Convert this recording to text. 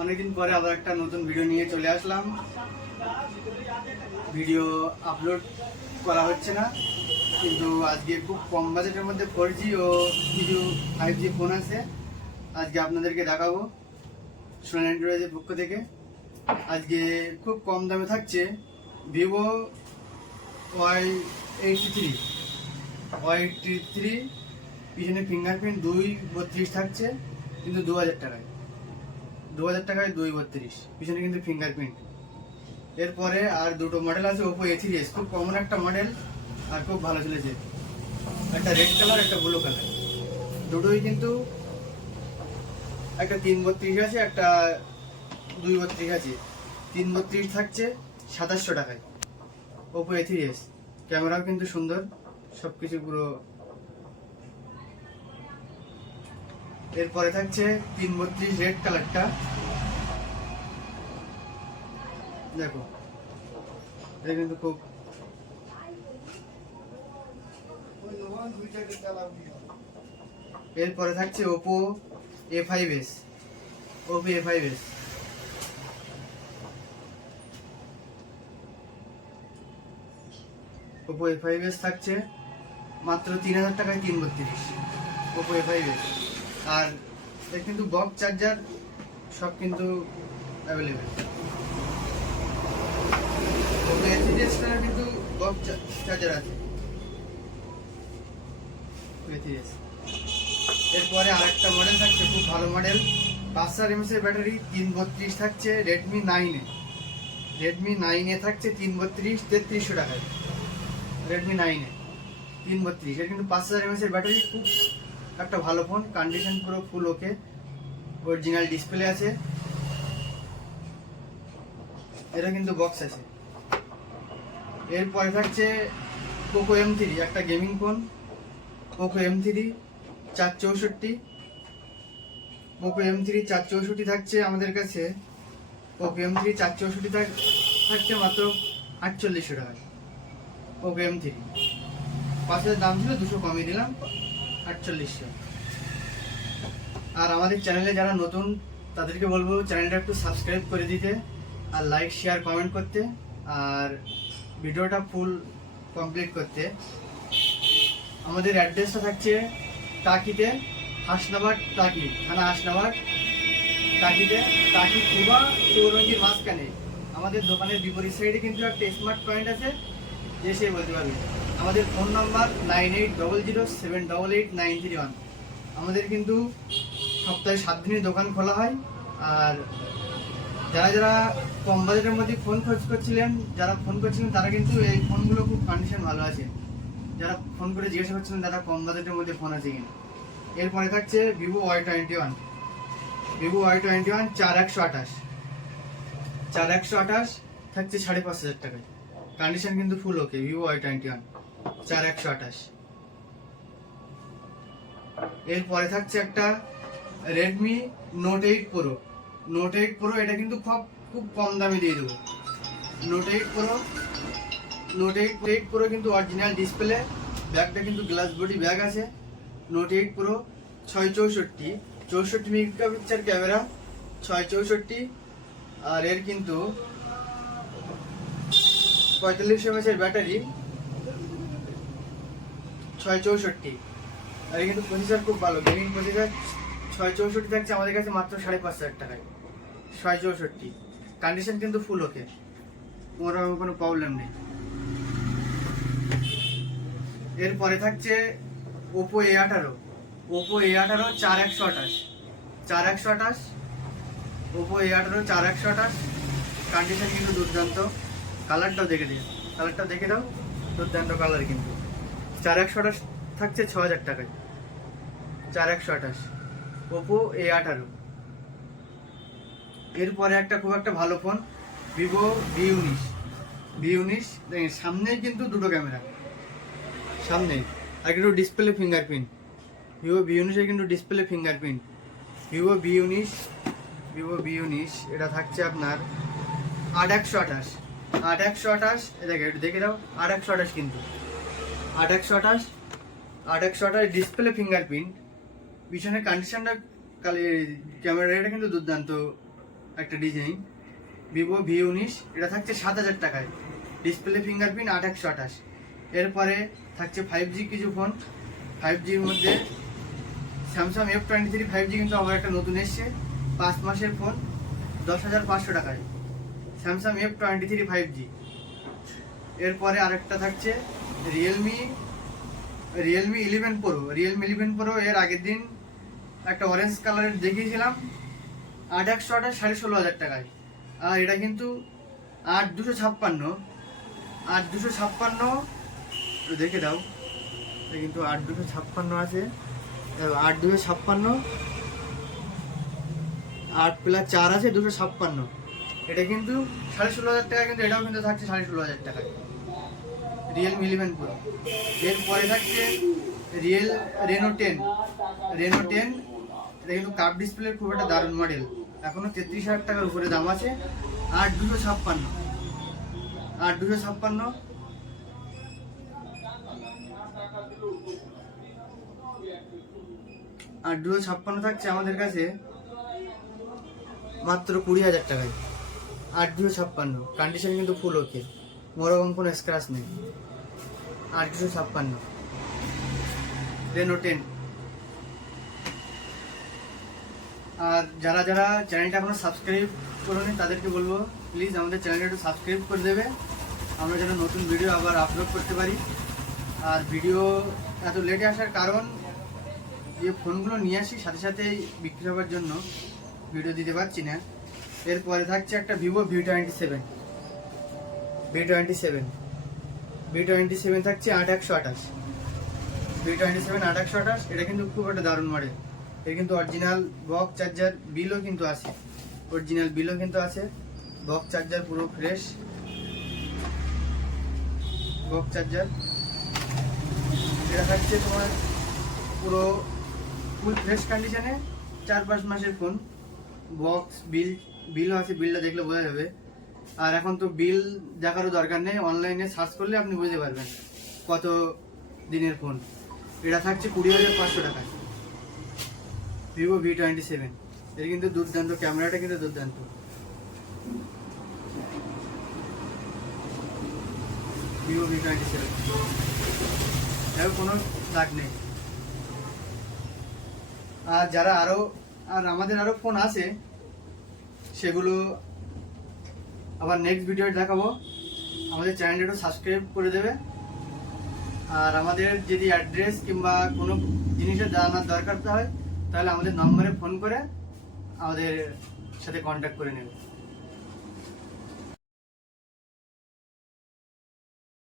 অনেকদিন পরে আবার একটা নতুন ভিডিও নিয়ে চলে আসলাম। ভিডিও আপলোড করা হচ্ছে না, কিন্তু আজকে খুব কম বাজেটের মধ্যে 4G ও কিছু 5G ফোন আছে। আজকে আপনাদেরকে দেখাবো সোনালী এন্টারপ্রাইজের পক্ষ থেকে। আজকে খুব কম দামে থাকছে ভিভো Y83 পিছনে ফিঙ্গারপ্রিন্ট 232 থাকছে, কিন্তু 2000 টাকায় 232, পিছনে কিন্তু ফিঙ্গারপ্রিন্ট। এরপরে আর দুটো মডেল আছে ওপো A3s, খুব কমন একটা মডেল আর খুব ভালো চলেছে। একটা রেড কালার, একটা ব্লু কালার, দুটোই কিন্তু একটা 332 আছে, একটা 232 আছে। 332 থাকছে 2700 টাকায় ওপো A3s। ক্যামেরাও কিন্তু সুন্দর, সবকিছু পুরো। এরপরে থাকছে 332 রেড কালারটা, দেখো এটা কিন্তু খুব এরপরে থাকছে Oppo A5s, Oppo A5s Oppo A5s থাকছে মাত্র 3000 টাকায় 332 ওপো A5s। আর এটা কিন্তু বক্স চার্জার সব কিন্তু অ্যাভেলেবেল। ওপো A3s কিন্তু বক্স চার্জার আছে A3s। এরপরে আরেকটা মডেল থাকছে খুব ভালো মডেল, 5000 mAh এর ব্যাটারি, 332 থাকছে রেডমি 9 এ থাকছে 332 3300 টাকায়। রেডমি 9 এ 332, এটা কিন্তু 5000 mAh এর ব্যাটারি, খুব একটা ভালো ফোন। কন্ডিশন পুরো ফুল ওকে, অরিজিনাল ডিসপ্লে আছে, এটা কিন্তু বক্স আছে। এরপরে থাকছে পোকো M3, একটা gaming phone, Poco M3 464, Poco M3 464 থাকছে আমাদের কাছে। পোকো M3 464 থাকছে মাত্র 4800 টাকায়। পোকো M3 5000 দাম ছিল, 200 কমিয়ে দিলাম, 4800। আর আমাদের চ্যানেলে যারা নতুন তাদেরকে বলবো চ্যানেলটা একটু সাবস্ক্রাইব করে দিতে, আর লাইক শেয়ার কমেন্ট করতে, আর ভিডিওটা ফুল কমপ্লিট করতে। আমাদের অ্যাড্রেসটা থাকছে টাকিতে, হাসনাবাদ টাকি, থানা হাসনাবাদ টাকিতে, টাকি কুবা চৌরঙ্গির মাঝখানে। আমাদের দোকানের বিপরীত সাইডে কিন্তু একটা স্মার্ট পয়েন্ট আছে, যে সে বলতে পারবে। আমাদের ফোন নাম্বার 9800788931। আমাদের কিন্তু সপ্তাহে 7 দিনই দোকান খোলা হয়। আর যারা যারা কম বাজেটের মধ্যে ফোন খোঁজ করছিলেন, তারা কিন্তু এই ফোনগুলো খুব কন্ডিশন ভালো আছে। যারা ফোন করে জিজ্ঞাসা করছিলেন দাদা কম বাজেটের মধ্যে ফোন আছে কিনা। এরপরে থাকছে ভিভো Y21, 4128 থাকছে 5500 টাকায়। কন্ডিশন কিন্তু ফুল ওকে, ভিভো Y21 4128। এরপরে থাকছে একটা রেডমি নোট 8 প্রো, এটা কিন্তু খুব কম দামে দিয়ে দেবো। নোট 8 প্রো কিন্তু অরিজিনাল ডিসপ্লে, ব্যাগটা কিন্তু গ্লাস বডি ব্যাগ আছে। Note 8 pro 64 megapixel camera, 64। আর এর কিন্তু 4500 mAh এর ব্যাটারি, 64। আর কিন্তু প্রসেসর খুব ভালো, গেমিং প্রসেসর। 64 থাকছে আমাদের কাছে মাত্র 5500 টাকায়, 64। কন্ডিশন কিন্তু ফুল ওকে, কোনো প্রবলেম নেই। এরপরে থাকছে Oppo A18, 4128, Oppo A18 4128। Condition কিন্তু দুর্দান্ত, কালারটাও দেখে দাও, দুর্দান্ত কালার কিন্তু। 4128 থাকছে 6000 টাকায়, 4128 ওপো A18। এরপরে খুব একটা ভালো ফোন, ভিভো V19। সামনে কিন্তু দুটো ক্যামেরা, সামনে আর কিন্তু ডিসপ্লে ফিঙ্গারপ্রিন্ট। ভিভো V19 এর কিন্তু ডিসপ্লে ফিঙ্গারপ্রিন্ট। ভিভো V19 এটা থাকছে আপনার 8128। দেখে দাও, 8128 কিন্তু 8128 ডিসপ্লে ফিঙ্গারপ্রিন্ট। পিছনে কন্ডিশনটা ক্যামেরা, এটা কিন্তু দুর্দান্ত একটা ডিজাইন ভিভো V19, এটা থাকছে 7,000 টাকায়, ডিসপ্লে ফিঙ্গারপ্রিন্ট 8/128। এরপরে থাকছে 5G কিছু ফোন। 5Gর মধ্যে স্যামসাং F23 5G কিন্তু আবার একটা নতুন এসছে, 5 মাসের ফোন, 10,500 টাকায় স্যামসাং F23 5G। এরপরে আরেকটা থাকছে রিয়েলমি 11 প্রো। রিয়েলমি 11 প্রো এর আগের দিন একটা অরেঞ্জ কালারের দেখিয়েছিলাম 8/128, 16,500 টাকায়। আর এটা কিন্তু 8/256 দেখে দাও, এটা কিন্তু 8/256 আছে, 8/256, 8+4 আছে 256। এটা কিন্তু 16,500 টাকা, কিন্তু এটাও কিন্তু থাকছে 16,500 টাকায়, রিয়েলমি 11 প্রো। এরপরে থাকছে রেনো 10। এটা কিন্তু কার্ভ ডিসপ্লে, খুব একটা দারুণ মডেল, এখনো 33,000 টাকার উপরে দাম আছে, 8/256। থাকছে আমাদের কাছে মাত্র 20,000 টাকায়, 8/256। কন্ডিশন কিন্তু ফুল ওকে, মোরকম কোনো স্ক্র্যাচ নেই, 8/256 রেনো 10। আর যারা চ্যানেলটা এখনো সাবস্ক্রাইব করোনি তাদেরকে বলবো প্লিজ আমাদের চ্যানেলটা একটু সাবস্ক্রাইব করে দেবে, আমরা যেন নতুন ভিডিও আবার আপলোড করতে পারি। আর ভিডিও এত লেটে আসার কারণ, যে ফোনগুলো নিয়ে আসি সাথে সাথেই বিক্রি হওয়ার জন্য ভিডিও দিতে পারছি না। এরপরে থাকছে একটা ভিভো V27 থাকছে 8/128। V27 8/128, এটা কিন্তু খুব একটা দারুণ মডেল। এর কিন্তু অরিজিনাল বক্স চার্জার বিলও কিন্তু আছে, বক্স চার্জার পুরো ফ্রেশ বক্স চার্জার। এটা থাকছে তোমার পুরো ফুল ফ্রেশ কন্ডিশনে, 4-5 মাসের ফোন, বক্স বিলও আছে, বিলটা দেখলে বোঝা যাবে। আর এখন তো বিল দেখারও দরকার নেই, অনলাইনে সার্চ করলে আপনি বুঝতে পারবেন কত দিনের ফোন। এটা থাকছে 20,500 টাকায়, ভিভো V27। এর কিন্তু দুর্দান্ত, ক্যামেরাটা কিন্তু দুর্দান্ত। ভিভো V27 এর কোনো দাগ নেই। আর আমাদের আরো ফোন আছে, সেগুলো আবার নেক্সট ভিডিও দেখাবো। আমাদের চ্যানেলটা একটু সাবস্ক্রাইব করে দেবে। আর আমাদের যদি অ্যাড্রেস কিংবা কোনো জিনিসের জানার দরকার হয় তাহলে আমাদের নম্বরে ফোন করে আমাদের সাথে কন্ট্যাক্ট করে নেবে।